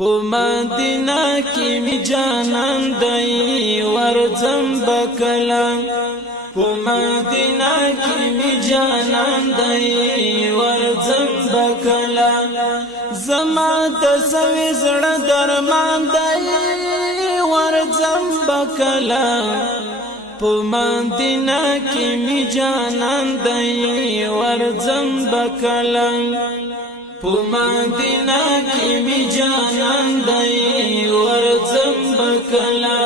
پو مدینہ کی می جانان دی ورزم بکلا پو مدینہ کی می جانان دی ورزم بکلا زما تسوی زړه درمان دی ورزم بکلا پو مدینہ کی می جانان دی ورزم بکلا پو مدینہ کی می جانان دی ورزم بکلا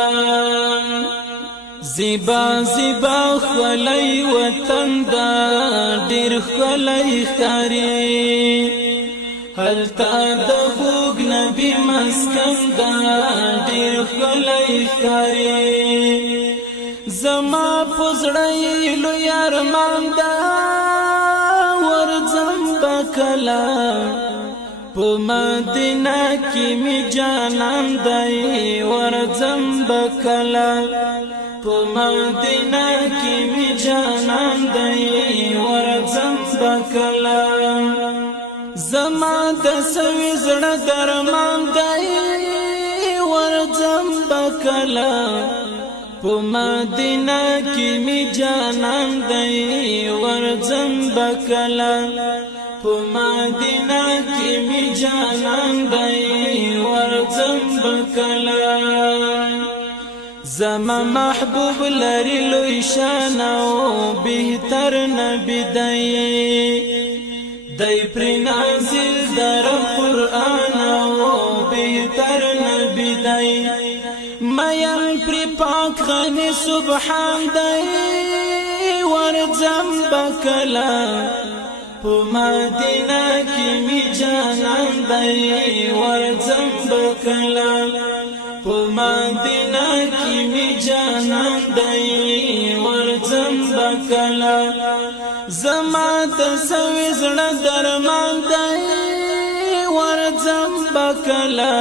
زیبا زیبا خلی وطن دا ډیر خلی خاری هلتا د خوږ نبی مسکن دا ډیر خلی خاری زما پزړی لوی ارمان دا ورزم بکلا پو مدینہ کی می جانان دی ورزم بکلا پو مدینہ کی می جانان دی ورزم بکلا زما د سوي زړه درمان دی ورزم بکلا پو مدینہ کی می جانان دی ورزم بکلا پو مدینہ کی می جانان دی ورزم بکلا زما محبوب لري لوی شان او بهتر نبی دی پر نازل در قرآن او بهتر نبی دی مین پر پاک غنی سبحان دی ورزم بکلا پو مدینہ کی می جانان دی ورزم بکلا پو مدینہ کی می جانان دی ورزم بکلا زما د سوي زړه درمان دی ورزم بکلا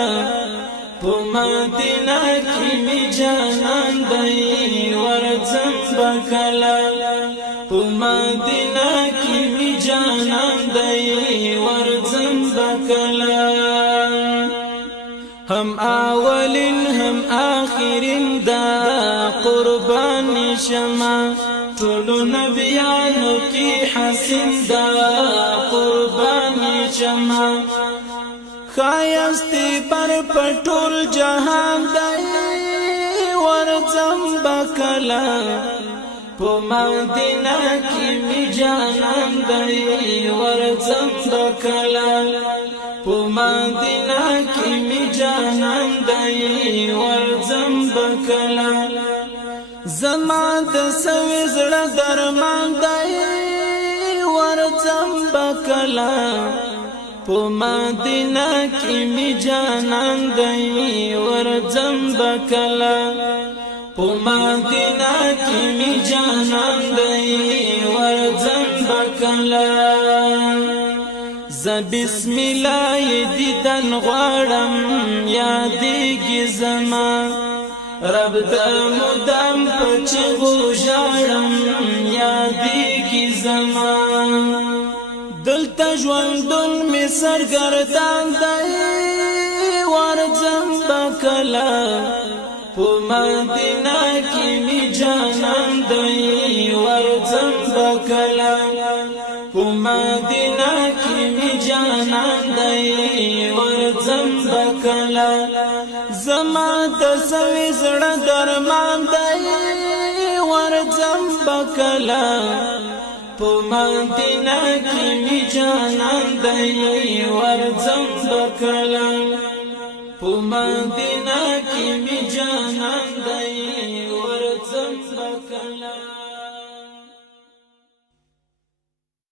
پو مدینہ کی می جانان دی ورزم بکلا پو مدینہ کی می جانان دی ورزم بکلا هم اولین هم آخرین دا قربان شما ټولو نبیانو کی حسین دا قربان شما خایستی پر پټول جهان دی ورزم بکلا پو مدینہ کی می جانان دی ورزم بکلا پو مدینہ کی می جانان دی ورزم بکلا زما د سوي زړه درمان دی ورزم بکلا پو مدینہ کی می جانان دی ورزم بکلا پو مدینہ کی می جانان دی ورزم بکلا ز بسم الله دیدن غواړم یادېږي زما رب د مدام پچغو ژاړم یادېږي زما دلته ژوندون مې سرګردان دی ورزم بکلا پو مدینہ کی می جانان دی ورزم بکلا پو مدینہ کی می جانان دی ورزم بکلا زما د سوي زړه درمان دی ورزم بکلا پو مدینہ کی می جانان دی ورزم بکلا پو مدینہ کی